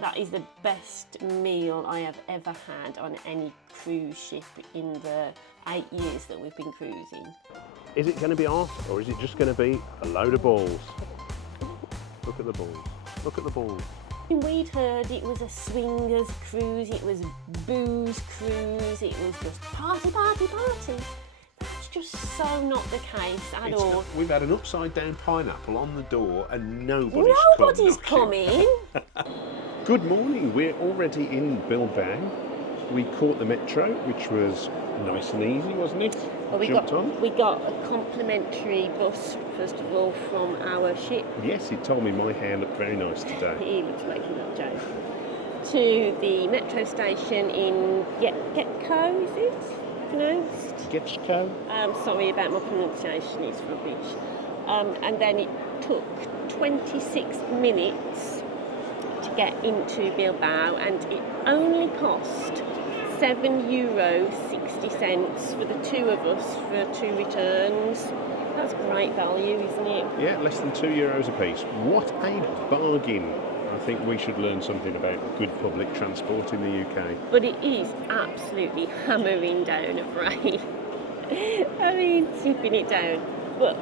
that is the best meal I have ever had on any cruise ship in the 8 years that we've been cruising. Is it going to be art or is it just going to be a load of balls? Look at the balls. Look at the balls. We'd heard it was a swingers cruise, it was booze cruise, it was just party, party, party. That's just so not the case at all. We've had an upside down pineapple on the door and nobody's come in. Good morning, we're already in Bilbao. We caught the metro, which was nice and easy, wasn't it? Well, we got a complimentary bus, first of all, from our ship. Yes, he told me my hair looked very nice today. He was making that joke. To the metro station in Getxo, is it pronounced? Getxo? Sorry about my pronunciation, it's rubbish. And then it took 26 minutes to get into Bilbao, and it only cost €7.60 for the two of us for 2 returns. That's great value, isn't it? Yeah, less than €2 a piece. What a bargain. I think we should learn something about good public transport in the UK. But it is absolutely hammering down a rain. I mean, tipping it down. But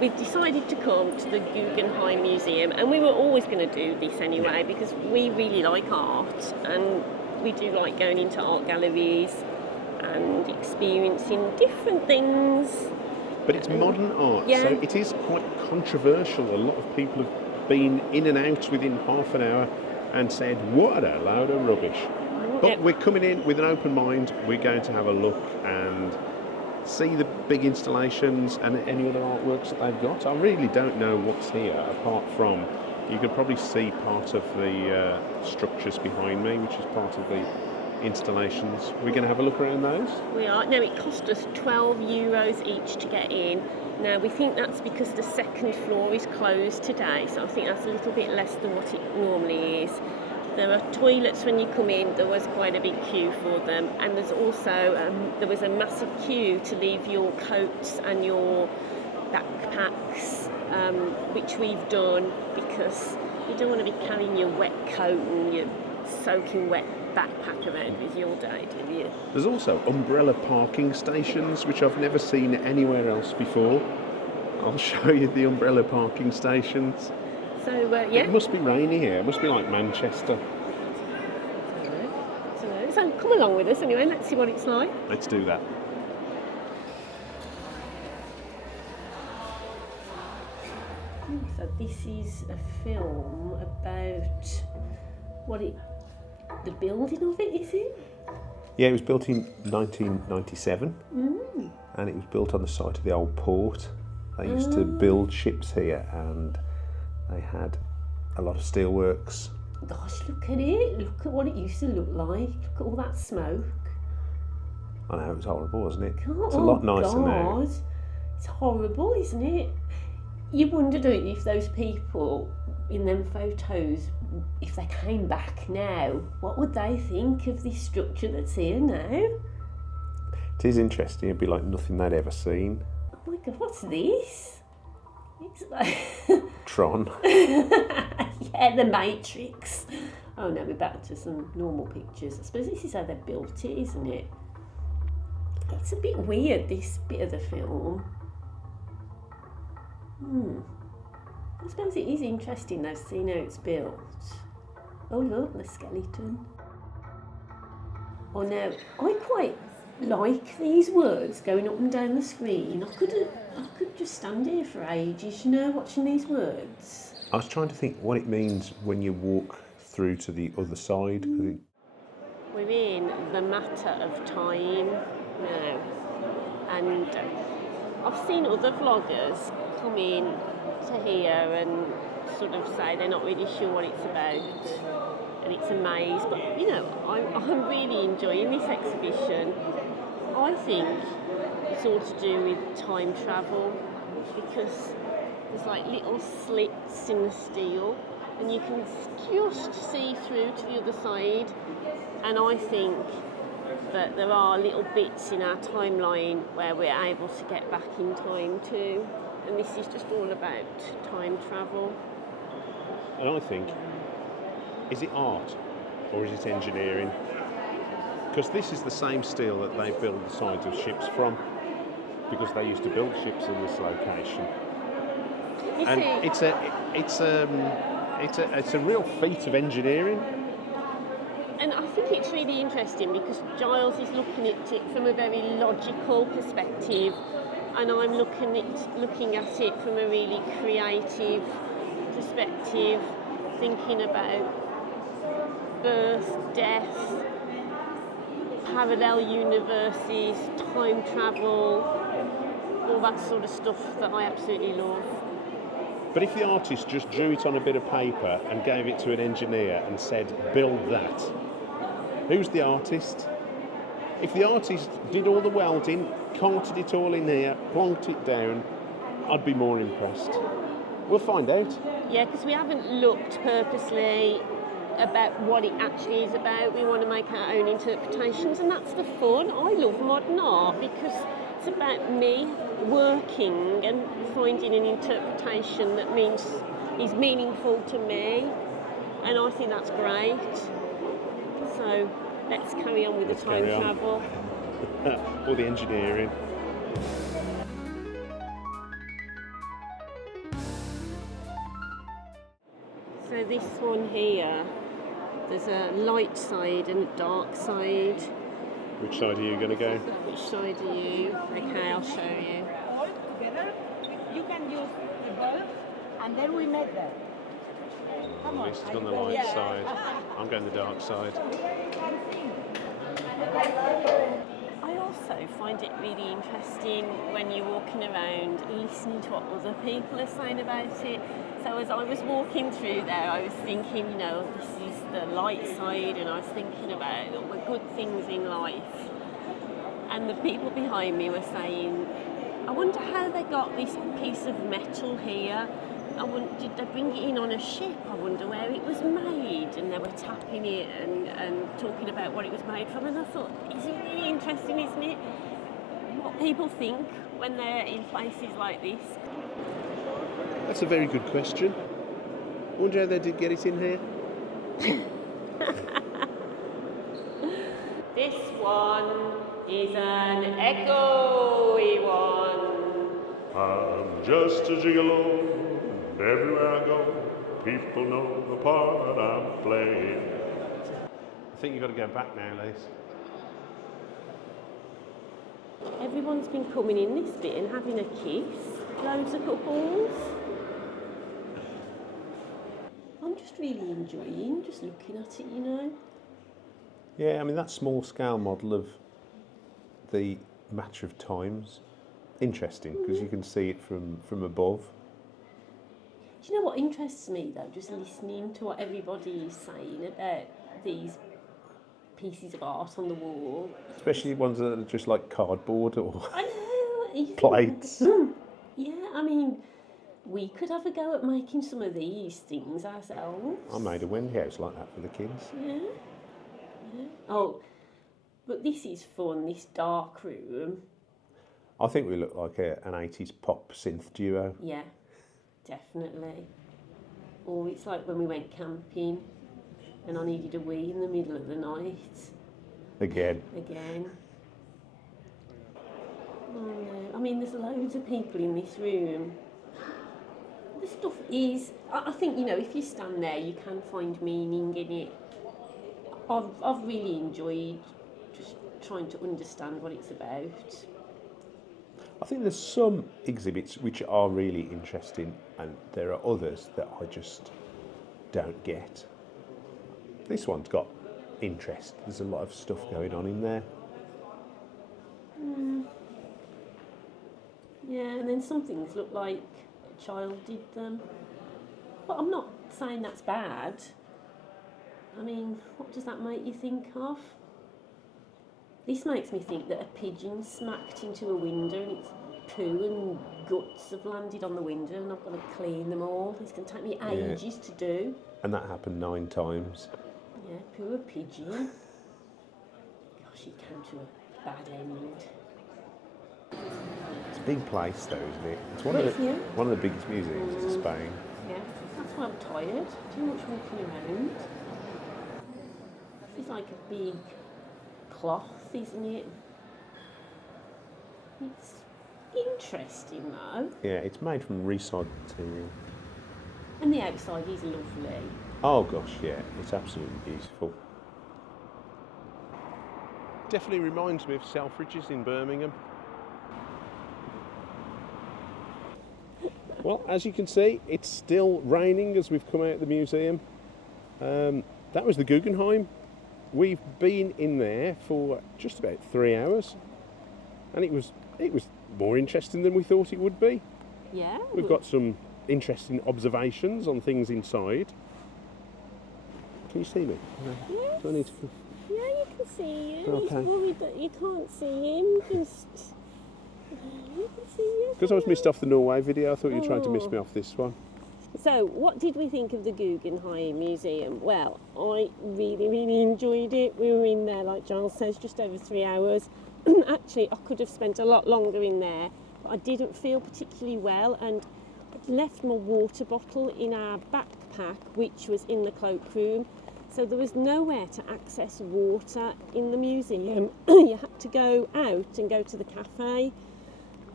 we've decided to come to the Guggenheim Museum, and we were always going to do this anyway because we really like art, and we do like going into art galleries and experiencing different things. But it's modern art, so it is quite controversial. A lot of people have been in and out within half an hour and said, what a load of rubbish. But we're coming in with an open mind. We're going to have a look and see the big installations and any other artworks that they've got. I really don't know what's here, apart from you could probably see part of the structures behind me, which is part of the installations. We're going to have a look around those? We are. Now, it cost us €12 each to get in. Now, we think that's because the second floor is closed today, so I think that's a little bit less than what it normally is. There are toilets when you come in. There was quite a big queue for them, and there's also there was a massive queue to leave your coats and your backpacks, which we've done because you don't want to be carrying your wet coat and your soaking wet backpack around with you all day, do you? There's also umbrella parking stations, which I've never seen anywhere else before. I'll show you the umbrella parking stations. So, It must be rainy here. It must be like Manchester. So come along with us anyway, let's see what it's like. Let's do that. So this is a film about the building of it, is it? Yeah, it was built in 1997 and it was built on the site of the old port. They used to build ships here and they had a lot of steelworks. Gosh, look at it. Look at what it used to look like. Look at all that smoke. I know, it was horrible, wasn't it? It's a lot nicer now. It's horrible, isn't it? You wonder, don't you, if those people in them photos, if they came back now, what would they think of this structure that's here now? It is interesting. It'd be like nothing they'd ever seen. Oh my God, what's this? It's like Tron. Yeah, the Matrix. Oh no, we're back to some normal pictures. I suppose this is how they built it, isn't it? It's a bit weird, this bit of the film. I suppose it is interesting though, seeing how it's built. Oh look, the skeleton. Oh no, I quite like these words going up and down the screen. I could just stand here for ages, you know, watching these words. I was trying to think what it means when you walk through to the other side. We're in the matter of time now, and I've seen other vloggers come in to here and sort of say they're not really sure what it's about, and it's a maze. But you know, I'm really enjoying this exhibition. I think it's all to do with time travel because there's like little slits in the steel and you can just see through to the other side, and I think that there are little bits in our timeline where we're able to get back in time too, and this is just all about time travel. And I think Is it art or is it engineering? Because this is the same steel that they build the sides of ships from, because they used to build ships in this location. And it's a real feat of engineering. And I think it's really interesting because Giles is looking at it from a very logical perspective, and I'm looking at it from a really creative perspective, thinking about birth, death, parallel universes, time travel, all that sort of stuff that I absolutely love. But if the artist just drew it on a bit of paper and gave it to an engineer and said, build that, who's the artist? If the artist did all the welding, carted it all in here, plonked it down, I'd be more impressed. We'll find out. Yeah, because we haven't looked purposely about what it actually is about. We want to make our own interpretations, and that's the fun. I love modern art because it's about me working and finding an interpretation that is meaningful to me, and I think that's great. So let's carry on with the time travel. Or the engineering. So this one here, there's a light side and a dark side. Which side are you going to go? Which side are you? Okay, I'll show you. All together, you can use the bulb, and then we make that. Come on. He's on the light side. I'm going the dark side. I also find it really interesting when you're walking around listening to what other people are saying about it. So as I was walking through there, I was thinking, this is the light side, and I was thinking about all the good things in life. And the people behind me were saying, I wonder how they got this piece of metal here. Did they bring it in on a ship? I wonder where it was made. And they were tapping it and talking about what it was made from. And I thought, it's really interesting, isn't it? What people think when they're in places like this. That's a very good question. I wonder how they did get it in here. This one is an echoey one. I'm just a gigolo. Everywhere I go, people know the part I'm playing. I think you've got to go back now, Liz. Everyone's been coming in this bit and having a kiss. Loads of couples. I'm just really enjoying just looking at it, Yeah, I mean, that small scale model of the Match of Times, interesting, because you can see it from above. Do you know what interests me, though? Just listening to what everybody is saying about these pieces of art on the wall. Especially ones that are just like cardboard or I know. plates. Yeah, I mean, we could have a go at making some of these things ourselves. I made a wind house like that for the kids. Yeah. Oh, but this is fun, this dark room. I think we look like an 80s pop synth duo. Yeah, definitely. Or it's like when we went camping and I needed a wee in the middle of the night. Again. Oh no, I mean, there's loads of people in this room. The stuff is, I think, if you stand there, you can find meaning in it. I've really enjoyed just trying to understand what it's about. I think there's some exhibits which are really interesting, and there are others that I just don't get. This one's got interest. There's a lot of stuff going on in there. Yeah, and then some things look like a child did them. But I'm not saying that's bad. I mean, what does that make you think of? This makes me think that a pigeon smacked into a window and its poo and guts have landed on the window and I've got to clean them all. It's going to take me ages to do. And that happened 9 times. Yeah, poor pigeon. Gosh, it came to a bad end. It's a big place though, isn't it? It's one of the biggest museums in Spain. Yeah, that's why I'm tired. Too much walking around. like a big cloth, isn't it? It's interesting though. Yeah, it's made from recycled material. And the outside is lovely. Oh gosh, yeah, it's absolutely beautiful. Definitely reminds me of Selfridges in Birmingham. Well, as you can see, it's still raining as we've come out of the museum. That was the Guggenheim. We've been in there for just about 3 hours, and it was more interesting than we thought it would be. Yeah. We've got some interesting observations on things inside. Can you see me? Yes. Do I need to... Yeah, you can see him. Okay. He's worried that you can't see him. Just you can see you. Because I was missed off the Norway video, I thought you were trying to miss me off this one. So, what did we think of the Guggenheim Museum? Well, I really enjoyed it. We were in there, like Giles says, just over 3 hours. Actually, I could have spent a lot longer in there, but I didn't feel particularly well, and I'd left my water bottle in our backpack, which was in the cloakroom. So there was nowhere to access water in the museum. You had to go out and go to the cafe.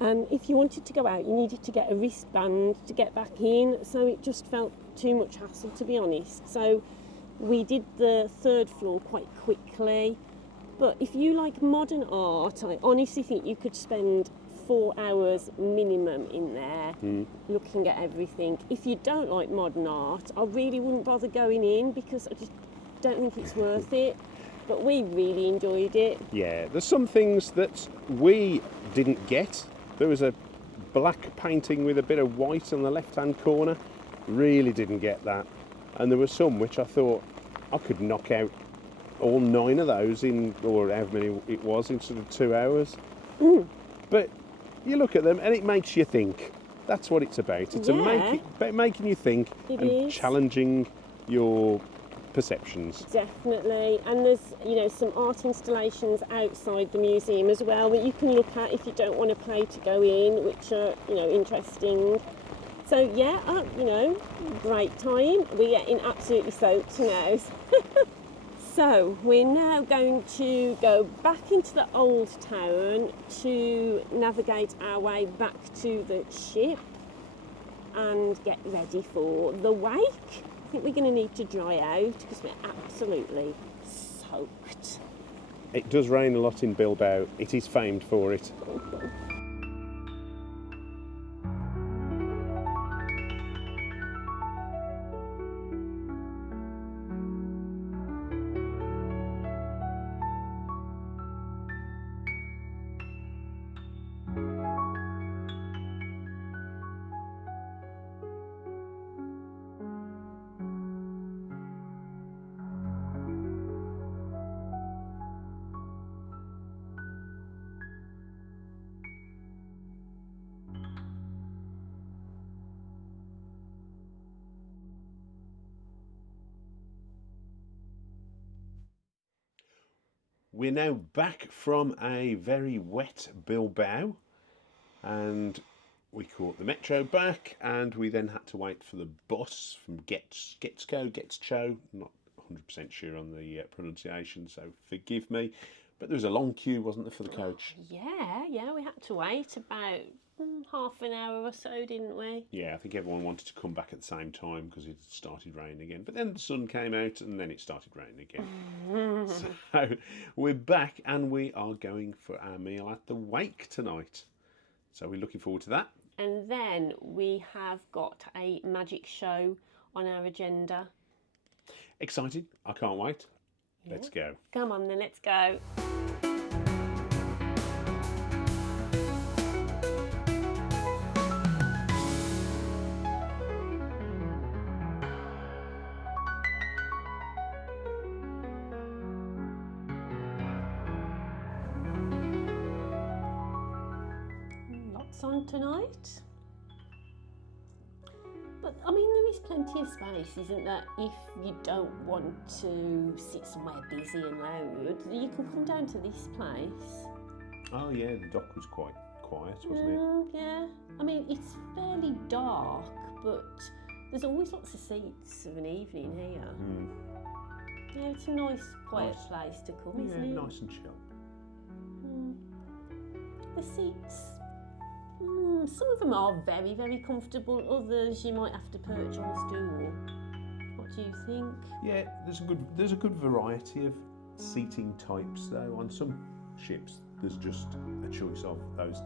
And if you wanted to go out, you needed to get a wristband to get back in. So it just felt too much hassle, to be honest. So we did the 3rd floor quite quickly. But if you like modern art, I honestly think you could spend 4 hours minimum in there looking at everything. If you don't like modern art, I really wouldn't bother going in because I just don't think it's worth it. But we really enjoyed it. Yeah, there's some things that we didn't get. There was a black painting with a bit of white on the left-hand corner. Really didn't get that. And there were some which I thought I could knock out all 9 of those in, or however many it was, in sort of 2 hours. But you look at them and it makes you think. That's what it's about. It's about making you think and challenging your perceptions. Definitely. And there's, you know, some art installations outside the museum as well that you can look at if you don't want to pay to go in, which are, you know, interesting. So yeah, you know, great time. We're getting absolutely soaked now. So we're now going to go back into the old town to navigate our way back to the ship and get ready for the wake. I think we're going to need to dry out because we're absolutely soaked. It does rain a lot in Bilbao. It is famed for it. We're now back from a very wet Bilbao, and we caught the metro back, and we then had to wait for the bus from Getxo, not 100% sure on the pronunciation, so forgive me, but there was a long queue, wasn't there, for the coach? Yeah, we had to wait about half an hour or so, didn't we? Yeah, I think everyone wanted to come back at the same time because it started raining again. But then the sun came out and then it started raining again. So we're back and we are going for our meal at the wake tonight. So we're looking forward to that. And then we have got a magic show on our agenda. Excited? I can't wait. Yeah. Let's go. Come on then, let's go. On tonight, but I mean there is plenty of space, isn't there? If you don't want to sit somewhere busy and loud, you can come down to this place. Oh yeah, the dock was quite quiet, wasn't it? Yeah, I mean it's fairly dark, but there's always lots of seats of an evening here. Yeah, it's a nice, quiet place to come, isn't it? Nice and chill. The seats, some of them are very, very comfortable. Others you might have to perch on a stool. What do you think? Yeah, there's a good variety of seating types though. On some ships, there's just a choice of those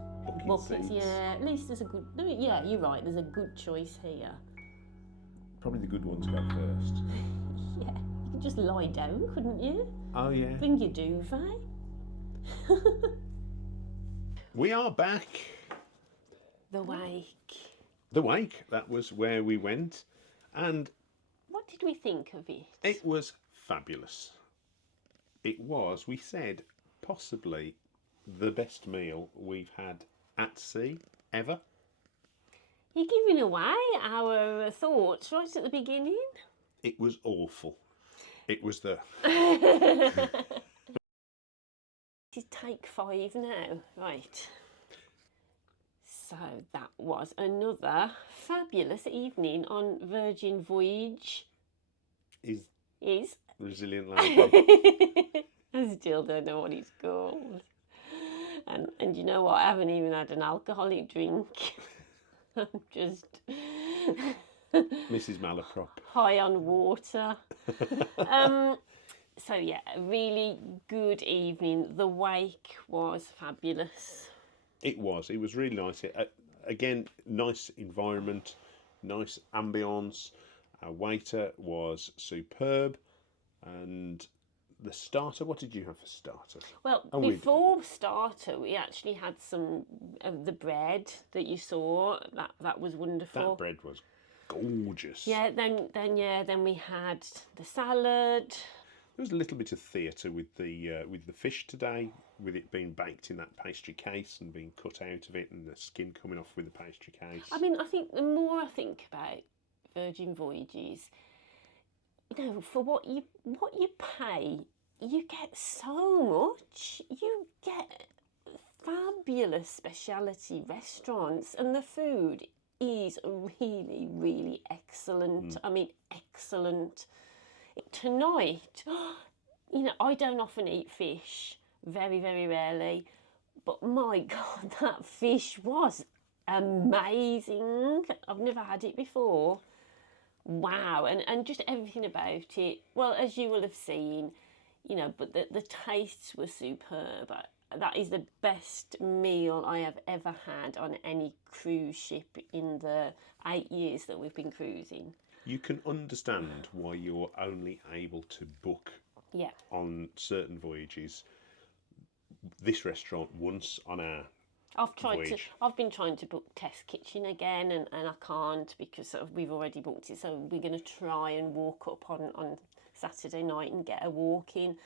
bucket seats. Yeah. At least there's a good. Yeah, you're right. There's a good choice here. Probably the good ones go first. Yeah, you could just lie down, couldn't you? Oh yeah. Bring your duvet. We are back. The wake. The wake. That was where we went, and what did we think of it? It was fabulous. It was. We said possibly the best meal we've had at sea ever. You're giving away our thoughts right at the beginning. It was awful. It was the. This is take 5 now, right? So that was another fabulous evening on Virgin Voyage. Is Resilient Lady. I still don't know what it's called. And you know what? I haven't even had an alcoholic drink. I'm just Mrs. Malaprop. High on water. So yeah, a really good evening. The wake was fabulous. It was really nice. Again, nice environment, nice ambience. Our waiter was superb, and the starter. What did you have for starters? Well, before starter, we actually had some of the bread that you saw. That was wonderful. That bread was gorgeous. Yeah. Then we had the salad. There was a little bit of theatre with the fish today, with it being baked in that pastry case and being cut out of it, and the skin coming off with the pastry case. I mean, I think the more I think about Virgin Voyages, you know, for what you pay, you get so much. You get fabulous specialty restaurants, and the food is really, really excellent. I mean, excellent. Tonight, you know, I don't often eat fish, very, very rarely, but my God, that fish was amazing. I've never had it before. Wow, and just everything about it. Well, as you will have seen, you know, but the tastes were superb. That is the best meal I have ever had on any cruise ship in the 8 years that we've been cruising. You can understand why you're only able to book on certain voyages this restaurant once on our voyage. I've been trying to book Test Kitchen again, and I can't because we've already booked it. So we're going to try and walk up on Saturday night and get a walk in.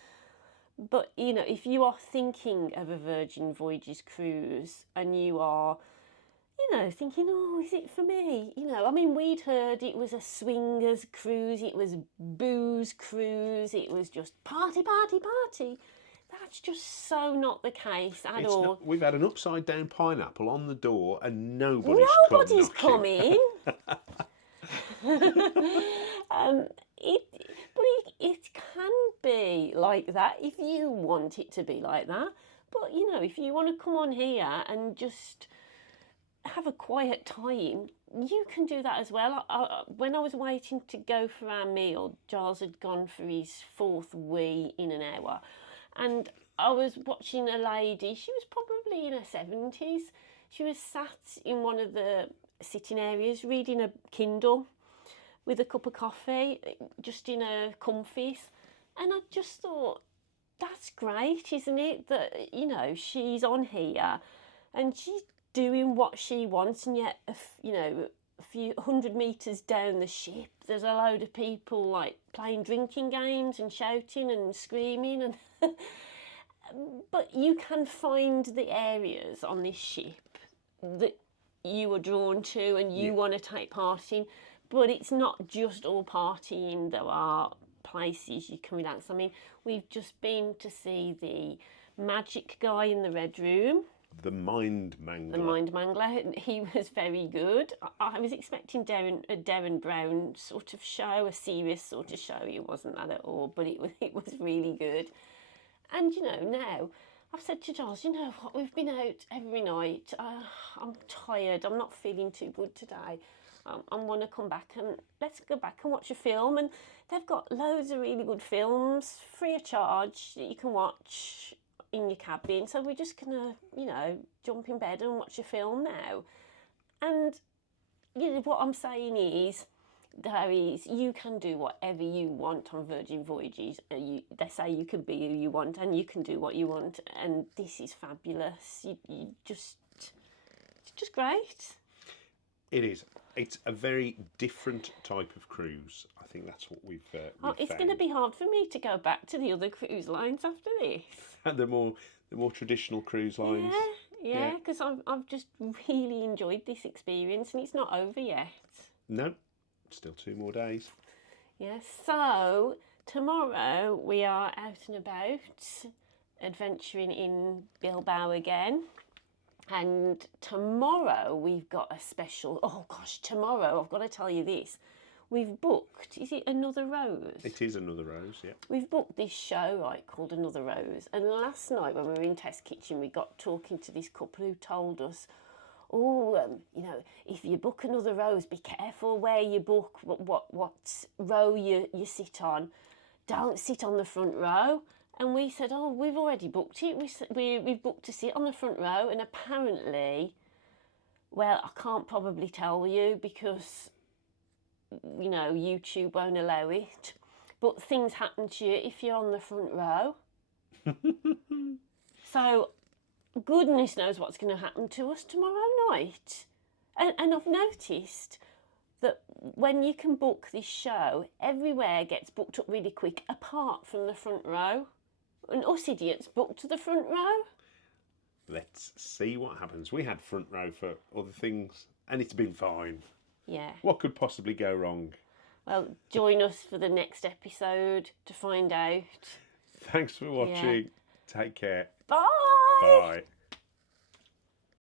But you know, if you are thinking of a Virgin Voyages cruise and you are, you know, thinking, oh, is it for me? You know, I mean, we'd heard it was a swingers cruise, it was booze cruise, it was just party, party, party. That's just so not the case at all. We've had an upside down pineapple on the door and nobody's come in. It can be like that if you want it to be like that. But, you know, if you want to come on here and just have a quiet time, you can do that as well. When I was waiting to go for our meal, Giles had gone for his 4th wee in an hour, and I was watching a lady. She was probably in her 70s. She was sat in one of the sitting areas reading a Kindle with a cup of coffee, just in her comfies, and I just thought, that's great, isn't it? That, you know, she's on here and she's doing what she wants, and yet, you know, a few 100 metres down the ship, there's a load of people like playing drinking games and shouting and screaming, and but you can find the areas on this ship that you are drawn to and you want to take part in. But it's not just all partying. There are places you can relax. I mean, we've just been to see the magic guy in the Red Room. The Mind Mangler. The Mind Mangler. He was very good. I was expecting a Darren Brown sort of show, a serious sort of show. It wasn't that at all, but it was really good. And now I've said to Giles, what, we've been out every night. I'm tired. I'm not feeling too good today. I want to come back and let's go back and watch a film. And they've got loads of really good films, free of charge, that you can watch in your cabin. So we're just gonna, jump in bed and watch a film now. And what I'm saying is, you can do whatever you want on Virgin Voyages. They say you can be who you want and you can do what you want. And this is fabulous. It's just great. It is. It's a very different type of cruise. I think that's what we've it's found. going to be hard for me to go back to the other cruise lines after this. And the more traditional cruise lines. Yeah, because I've just really enjoyed this experience, and it's not over yet. No, still 2 more days. Yes, so tomorrow we are out and about, adventuring in Bilbao again. And tomorrow we've got a special, tomorrow I've got to tell you this. We've booked, is it Another Rose? It is Another Rose, yeah. We've booked this show, right, called Another Rose. And last night when we were in Test Kitchen, we got talking to this couple who told us, if you book Another Rose, be careful where you book, what row you sit on. Don't sit on the front row. And we said, we've already booked it. We've booked to sit on the front row. And apparently, well, I can't probably tell you because, YouTube won't allow it. But things happen to you if you're on the front row. So, goodness knows what's going to happen to us tomorrow night. And I've noticed that when you can book this show, everywhere gets booked up really quick, apart from the front row. And us idiots booked the front row. Let's see what happens. We had front row for other things, and it's been fine. Yeah. What could possibly go wrong? Well, join us for the next episode to find out. Thanks for watching. Yeah. Take care. Bye. Bye.